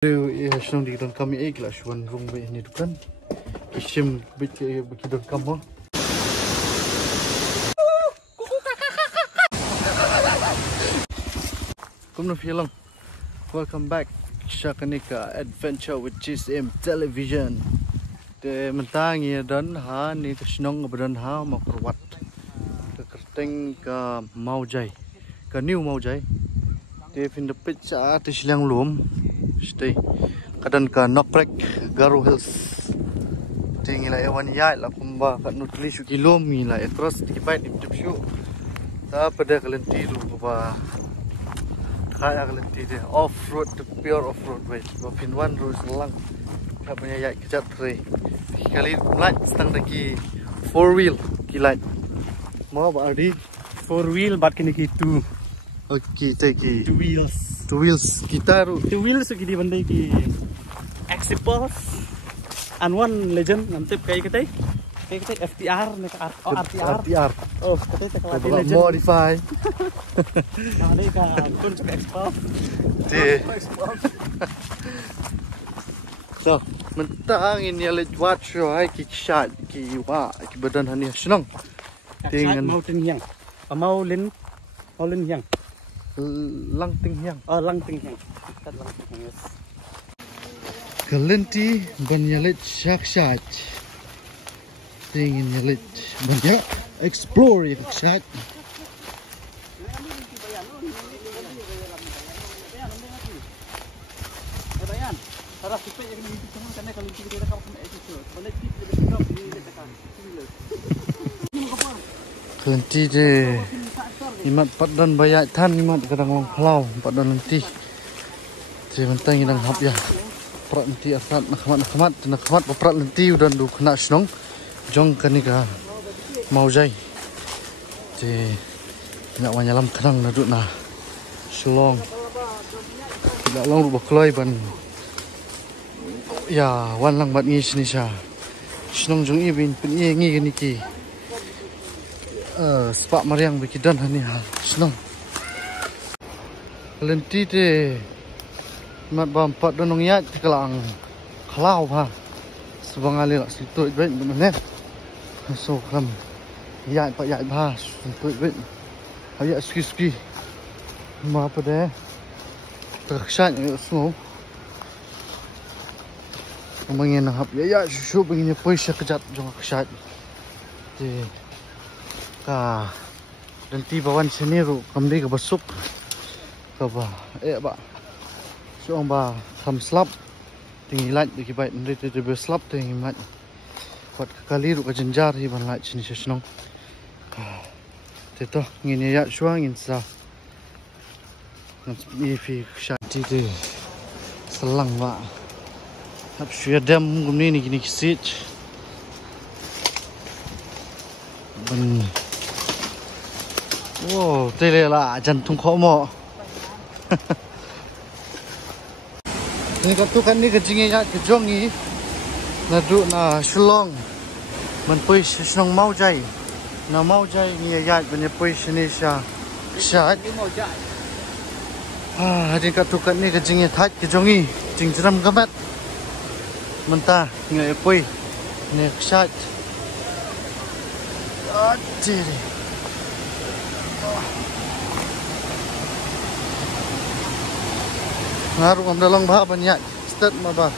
Senang di dalam kami kelas wan rong ini tu kan. Isim bagi dalam kamu. Come film. Welcome back. Shakanika Adventure with GSM Television. De mentang ya dan ha ni tersenang berdan ha makurwat. Kerteng ke Maujai. Ke New Maujai. De pindepit saat silang lum. Stay kadan ka Nokrek Garo Hills tingila ewan ya la kumba ka nutli shu kilomi la etros dikipai dim shu ta pada kalenti lu ba kaya kalenti de off road to pure off road way ba pinwan road lang ka punya ya kejat tre kali light stang daki 4 wheel kilat mau ba di 4 wheel bat kini gitu. Okay, take 2 wheels. 2 wheels kita 2 wheels so kini bandai ki Exipos and one legend nanti kayak kita FTR nih RTR oh kita teknologi legend modify ada kan kun cek Exipos so mentang ini le watch yo ai ki shot ki wa ki badan hani senang dengan mau ting yang mau lin yang lang ting yang lang ting yang kan lang ting yang kalenti banyalit shak tingin nyalit banyak explore yak shak kalenti je imat padan bayak tan imat kadang long klau padan nanti je mentang yang hap ya prat nanti asat nakhamat prat nanti udah du kena senong jong kanika Maujai je nak wanyalam kenang naduk na selong tidak long ru bakloi ban ya wan lang bat ngi sini sha senong jong ibin pun ngi niki sepak mariang bikidan hani hal senang lenti te mat bampat donong ya kelang klau ha sebang ali lak situ bet bener so kam ya pak ya ba situ bet ya ski ma apa deh terksan ya semua mengin hap ya shu begini puisha kejat jong kesat de ka lenti bawan sini ru kamdi ke besuk ka ba ba so ba kam slap tinggi lat di kibai ndai te slap tinggi mat buat kali ru ka jenjar hi ban lat sini senong te to ngin ya shuang in sa ngi fi shanti de selang ba hab syadam gumni ni kini kisit ban wow tele la jantung kho mo ni katukan ni kejingi ya kejongi nadu na shlong man pui senong Maujai na Maujai ni ya ban pui sini sha shat hadin katukan ni kejingi that kejongi jingjeram gamat menta ngai pui ni shat Jadi ngaruh am dalang bah banyak start ma ba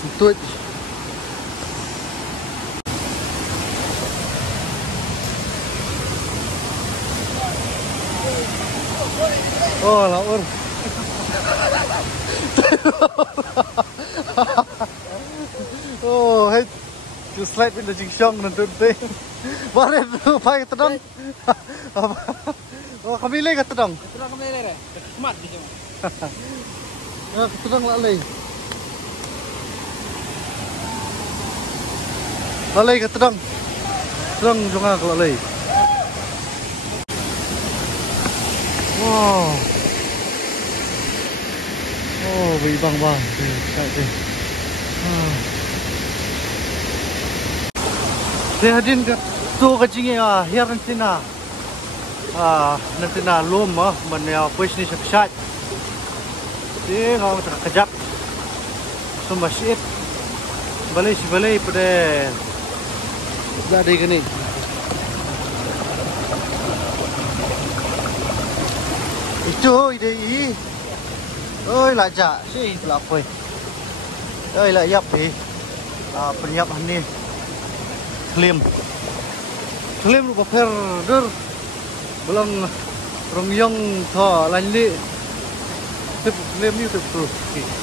sentut oh laur oh hey tu slide in the jingshong nanti bare tu pai tedong oh kami le ka tedong re kemat gitu tedong lalai ka tedong jonga ka lalai wow oh bị bang bang dia hadin ka tu ka jinge hier nantina nantina lom man ya push ni sakshat dia ngau tak kejap sumba shit. Balai pada jadi gini. Itu ide i. Oi lah ja, si lah koi. Oi lah yap hi. Penyap ni. Klaim lupa perder. Belum rongyong tho lanli. Tip klaim ni tu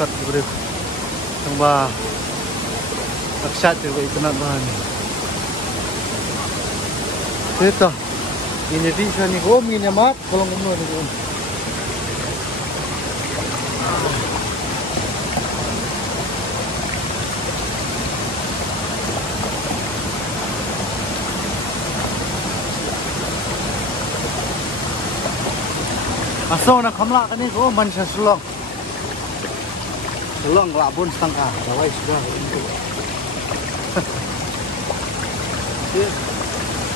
kat beri. Tambah aksat tu internet bahan. Itu. Ini di sini om ini mat kalau ngomong ni om. Asal nak kamla kan ni ko man sa sulong. Sulong labun setengah. Dawai sudah.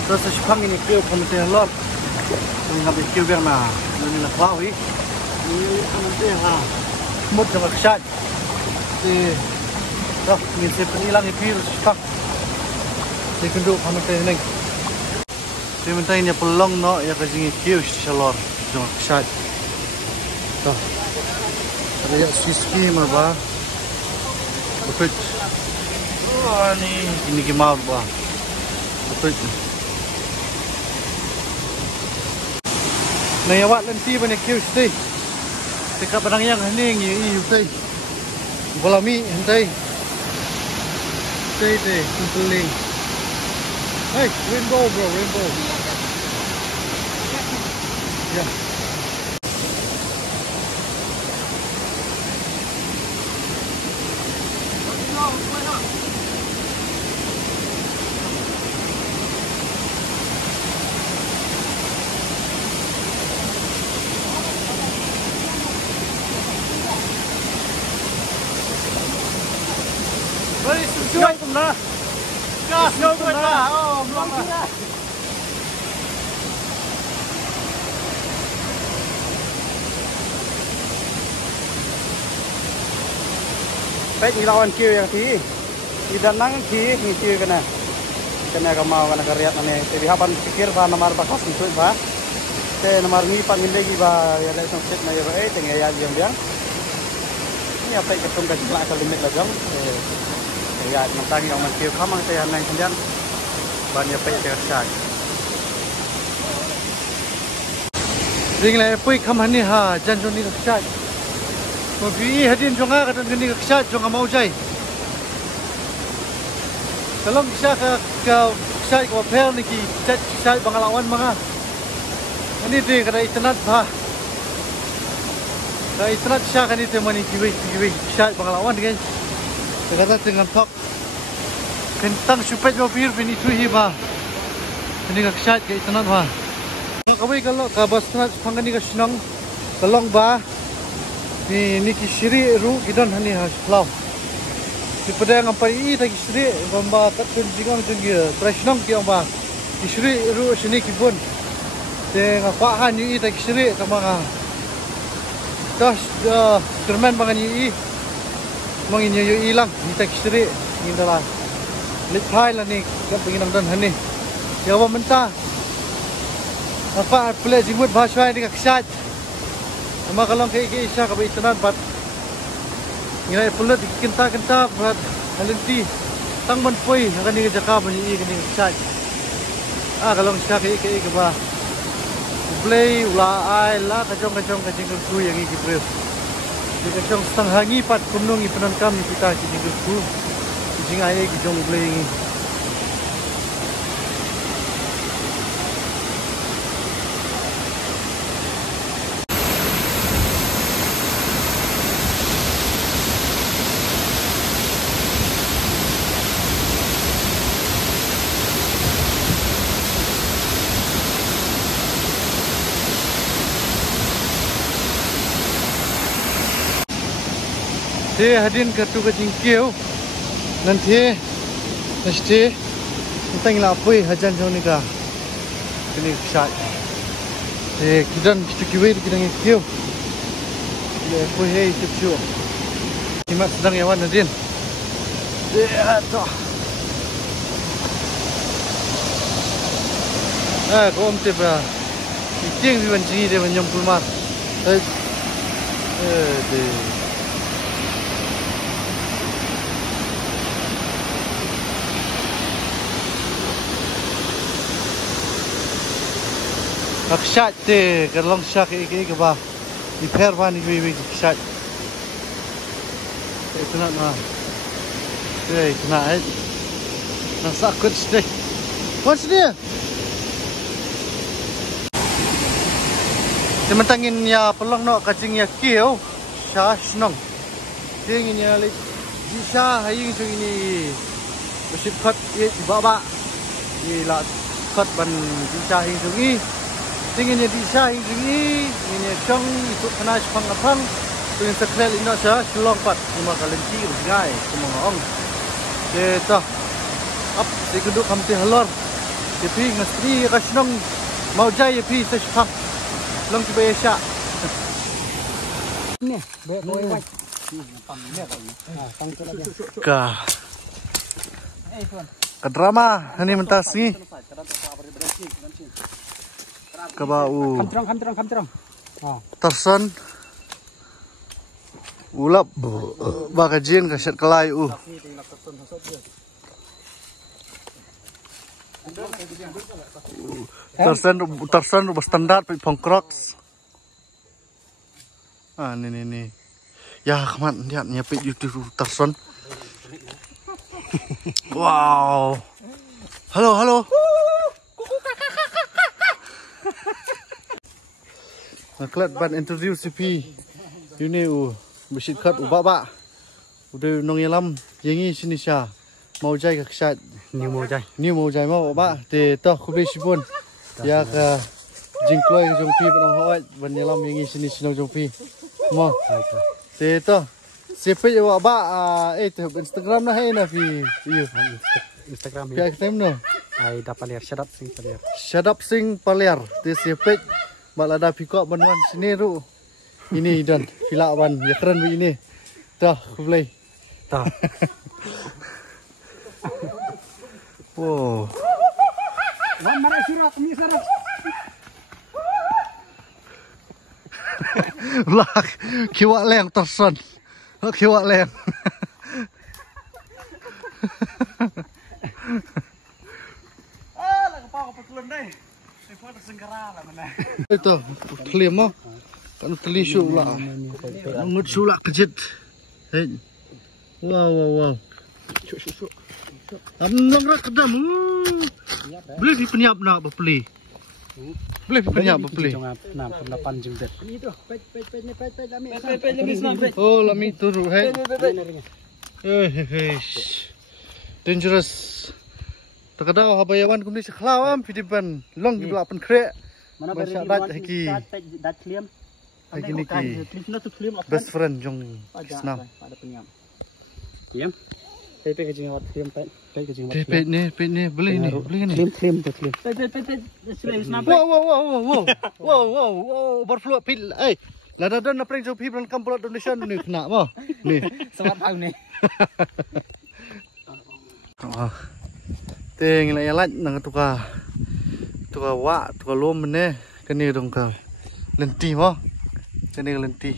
Terus sepang ini kau komentar lot. Ini habis kau biar na. Ini nak bawi. Ini nanti ha. Mud jangan kesat. Si, dah ini saya penilang itu sepang. Saya kenduk komentar ini. Saya minta ini pelong no ya kasih kau selor jangan kesat. Tuh, ada siski merba, betul. Oh ini gimana bah, betul. Naya wat nanti banyak kau stay. Dekat barang yang hening ini stay. Bolami hentai. Stay kumpuling. Hey, rainbow bro, rainbow. Ya. Jual kumna. Gas no kumna. Oh, belum lah. Baik ni lawan kiu yang ti. Idan nang ti ni kiu kena. Kena kamau kena kariat ane. Jadi hapan pikir ba nomor bakas itu ba. Te nomor ni pan lagi ba ya le song set na ya ba tengah ya yang. Ini apa yang ketemu dengan akal limit lajang. Ya, mentang yang menkiu kamang saya nang kemudian banyak pay tersak. Ring lai pui kamang ni ha janjon ni tersak. Mobi hadin jonga kata ni tersak jonga mau jai. Kalau bisa ke tersak ke pel ni ki tersak Banglawan manga. Ini dia kata internet bah. Kata internet tersak ni temani kiwi tersak Banglawan dengan kata dengan tok kentang supaya mobil ini tu hiba ini keksat ke internet bah kalau kabas internet panggan ni kesenang tolong bah ni kisiri ru gidan hani haslau di pedang apa ini tak kisiri gamba tak tunjingan tunjir presnong kiang bah kisiri ru sini kibun dengan pahan ni tak kisiri kamanga das kerman pangan ni Mengin yo hilang ni tak istri ni dalam lipai lah ni kan pengen nang dan hani ya apa mentah apa play jimut bahasa ni keksat ama kalau kayak isya ka internet bat ngira pulut kenta berat halenti tang man poi akan ni jaka bunyi ni keksat kalau isya kayak ke ba play ula ai la kacong ku yang iki bro. Jika jong setengah hangi pat kumnung ipenan kami kita jadi guru, jika ayah jong beli. Dia hadin kartu kecingkiu nanti mesti tentang lapui hajan jauh ni kah ini kesat kidan kita kiwir kita ngikiu dia pun hei tu Simat sedang ya Wan Nadine. Ya toh. Kau omtip ya. Iting di banci dia menyempul mar. Deh. Akshat te kerlong syak ke ba. Di perwan di akshat. Itu nak mah. Kena nasa kot stay. What's there? Sementangin ya pelong no kacing ya kio. Syash nong. Tingin ya lit. Bisa haying so ini. Besit kat ye baba. Ila kat ban bisa haying so ini. Tingin ya bisa haying so ini. Ini chong itu kena sepang apang. Dengan sekrel ini saja selong pat. Cuma kalian kiri gai semua orang. Kita up sekuduk kamti halor. Tapi ngastri kasnong mau jaya pi sespak. Long tu biasa. Ni, boy white. Ka. Kadrama hani mentas ni. Kabau. Kam terang. Terson. Ulap bakajin kasyat kelai Terson rubah standar pong Crocs. Ni. Ya, kaman lihat nyapit YouTube Terson. Wow. Halo. Naklat ban introduce CP. Ini besit kat ubaba. Udah nong yalam yengi sini sya. Mau jai ka ksat. New mau jai mau ba. Te toh kubli sipun. Ya ka jingkloi ka jongpi panong hoat ban yalam yengi sini sinong jongpi. Mo. Te toh siapa ya ba te Instagram na hai na fi Instagram ya time no. Ai dapat lihat Shut up sing paler. Te siapa balada pikok banwan sini ru. Ini dan filawan ya keren begini. Dah kubli. Tah. Wow. Mana surat ni surat. Belak kiwak leng Terson. Kiwak leng. Lah kepala petulan deh. Saya tersengkara lah mana. Itu telim mah. Kan teli syula. Ngut syula kejit. Hei. Wow. Syuk. Amnong rak kedam. Beli di penyap nak beli. Beli di penyap beli. 68 jengdet. Itu, pet Oh, lami turu hei. Dangerous. Terkadang habayawan kumdi seklawam pidiban long di belapan krek. Mana Masya beri Allah haki. dat clean. Haki niki. Best friend jong Islam. Ada penyam. Diam. Pepe ke jingawat clean Pet ni beli ni. Clean. Wow. Berfluat pil. Lada dan napring so people kampung Indonesia ni kena mah. Ni. Selamat tahun ni. Teng la yalat nang tuka wa tuka lom ne kani dong ka lenti mo kani lenti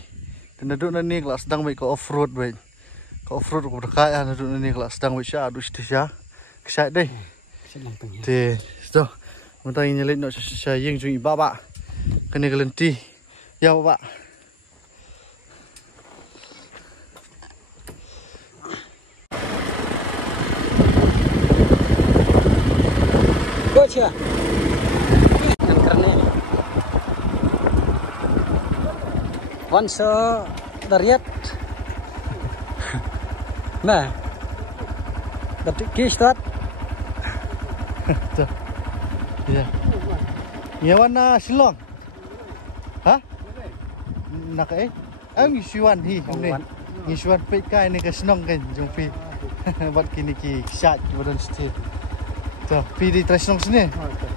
dan duduk nani kelas sedang baik ke off road baik ke off road ko kaya duduk nani kelas sedang baik sya adu stisya kesat deh te sto mentang nyelit no sya yeng jung baba kani lenti ya baba Gotcha. Once dariat. Nah. Tapi kistat. Ya. Yawan na Silong. Ha? Nak ang isuan hi ni. Isuan pe kai ni ka snong kan jong pi. Bat kini ki sat badan stil. Tuh, pi di tresnong sini.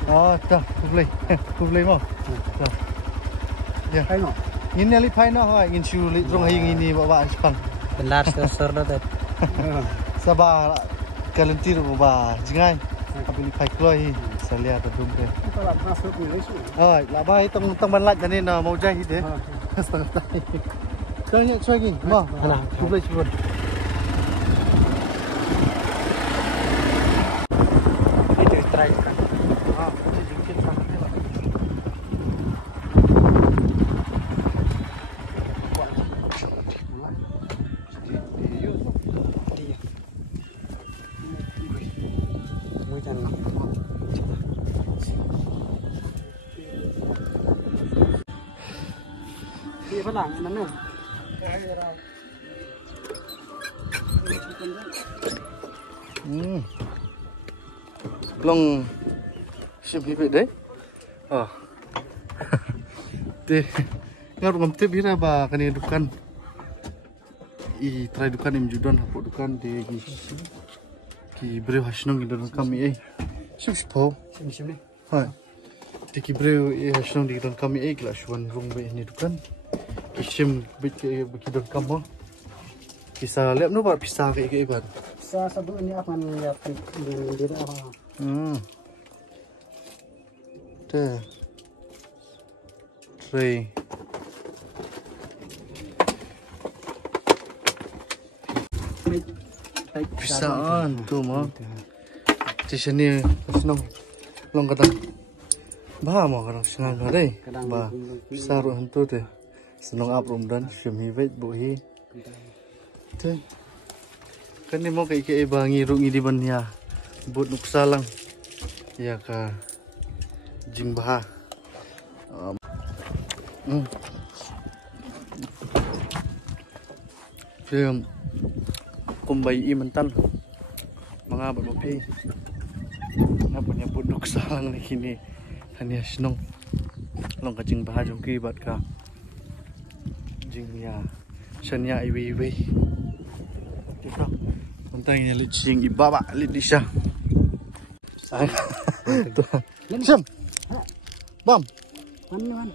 Oh, tuh, kubli mau. Tuh. Ya. Hai no. Ngin ali pai no ha, ngin shu li rong hai ngin ni bawa Jepang. Benar sor dah. Sabah kalentir ba jingai. Apili kai kloi salia ta dum ke. Kalau masuk ni lesu. Oi, la bai tong banlat jani na mau jai de. Setengah tai. Tanya lagi. Ma, ana, cuba cuba. Itu try kan. Ah, ini jengkit sangat lah. Dia. Muy tan. Dia pelang mana? Long sim hibe deh. Oh. Teh. Ngar ngam teh bira ba kani dukan. I try dukan im judon hapo dukan de ki breu hasnong idon kami Sim sipo. Sim ni. Hai. Te ki breu hasnong di don kami kelas wan rung be ni dukan. Kisim bit ke don kamu. Kisah lihat nu bar pisah ke iban. Sa satu ini akan lihat di apa. Teh. Tray. Pisaan tu mah. Di sini senang. Long kata. Bah mau kadang senang kadai. Bah saru hantu teh. Senang aprum dan syumi vet buhi. Teh. Kan ni mau kayak bangi rungi di banya. Buat nuksalang. Ya ka. Jing bah. Film kumbai imentan mga babapi na punya budok salang ni kini hanya senong long kajing bahajong kibat ka jing ya sanya iwi ito untang nya licing ibaba lit di siya ay sim bam Mana?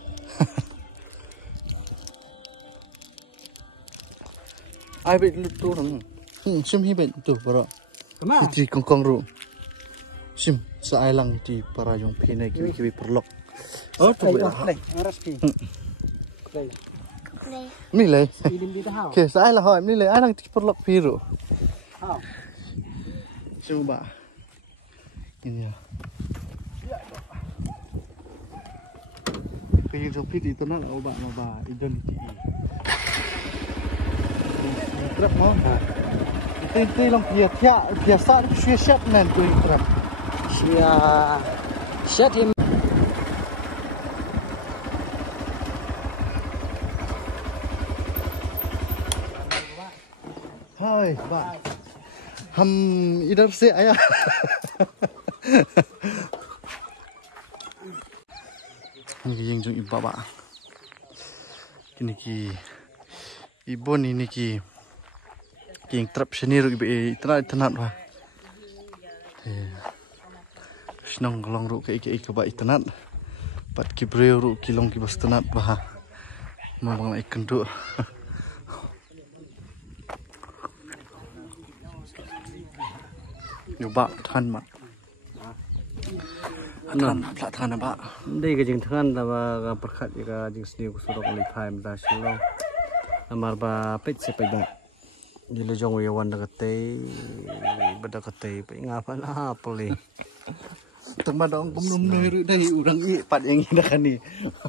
ai bị tu thằng sim hi bệnh tu para Kemana? ti kong ru sim sa ai lang ti para yung pinay kibi perlok oh tu ba Aras pi. mi le Ilim di tahu. ke sa ai la hoy mi le ai lang ti perlok piru How? sim ba ini ya cái yung phi thì tôi nói là ông bạn mà bà idon chị rất ngon tên tên lòng kia thia sát xuyên xét nên tôi rất Sia set him. hai bạn hầm idon sẽ ai à yang jung iba ba kini ki ibon ini ki king trap seni ru ibe tanat wa snong long ru ke ba itanat pat ki breu ru ki long ki bas tanat ba ma bang lai kendu ba than ma than ba Đây cái jing thangan la ba perkhat ka jing sni ku surok li phai ma shilo. Amar ba pet se pe ba. Di le jong wi wan da kate bada kate pe nga pa la poli. Tengah dong kumnum ru dai urang i pat yang ida kan ni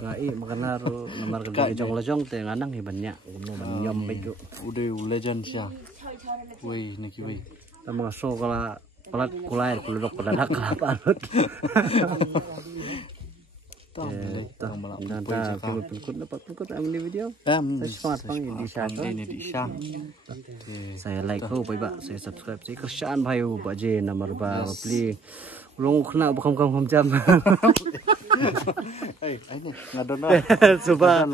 Nga i makana ro namar ka jong la jong te nganang hi banyak no ban nyom pe ju. udah legend sia wei niki wei Tama so kala Kulat kulai kuludok kudadak kaparut. Nada pengikut dapat pengikut di video. Saya smart pang di sana. ini di Syam Saya like ho pak, saya subscribe. Saya kerjaan bayu pak je nomor ba beli. Ulung kena bukan jam. Hey, ini ngadona. Coba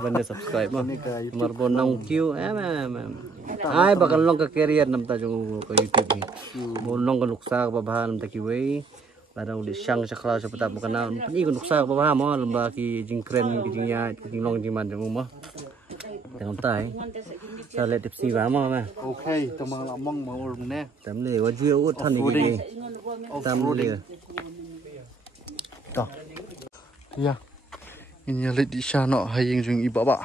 benda subscribe mah. Nomor bonang Q ai bakal long ke career nam ta jong ke YouTube ni. Bonong ke nuksa ke babahan ta kiwei. Ladang di syang sakla sepeta bukan ni ke nuksa ke babahan mah lembah ki jing kren ki jing ya ki jing long jing man jong mah. Tengok tay. Sao lại tiếp xì vào mà. Ok, tao mang là mong mà ổn nè. Tắm lì quá dưa út thân đi. Tắm lì. Đó. Ya. Ini lihat di sana hayang jung iba ba.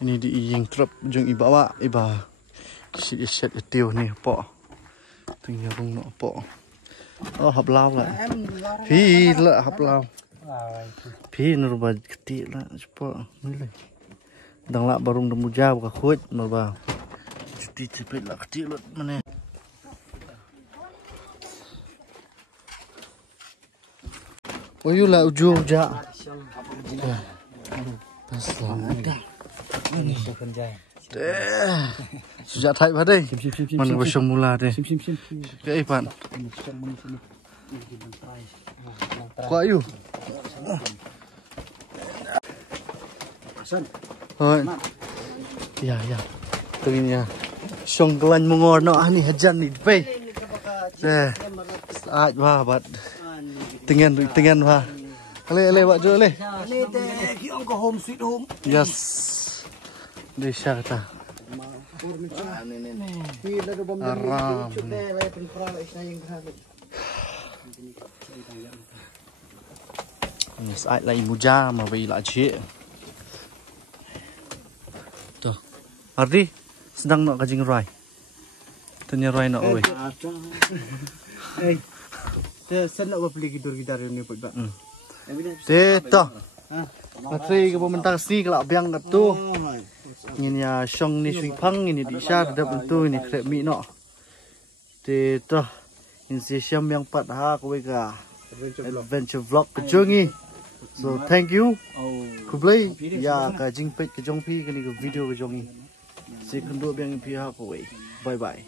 Ini di yang trap jung iba ba iba. Set tiêu nè po. Tinggal rung nọ po. Hấp lao lại. Phi là hấp lao. Phi nó bà keti lah cepat. Mulai. Dang lah barung demu jauh ke khut merba. Cuti cepet lah kecil lot mana. Oh you lah ujung ja. Paslah ada. Ini sekenjai. Sejak thay vào đây. Mana bersong mula deh. Cái Ipan. Qua you. Thôi. Ya. Từ nhà. Song kelan mengor no ani hajan ni pe. Deh. Saat wah bat. Tengen wah. Ale buat jo ale. Ini teh kiong ke home sweet home. Yes. Desa kata. Aram. Saat lagi muja mà vì lại chuyện. Tuh. Ardi sedang nak kajing rai. Tanya rai nak oi. Saya nak beli gitar ini buat bak. Teta. Matri ke pementang sini kalau biang tu. Ini ya song ni swing pang ini di sana ada bentuk ini krep mi no. Teta. Ini siam yang 4 ha kowe ka. Adventure vlog kejongi. So thank you. Kublai ya ka jing pet ke jong pi ke ni video ke jongi. Si kenduk biang pi ha kowe. Bye bye.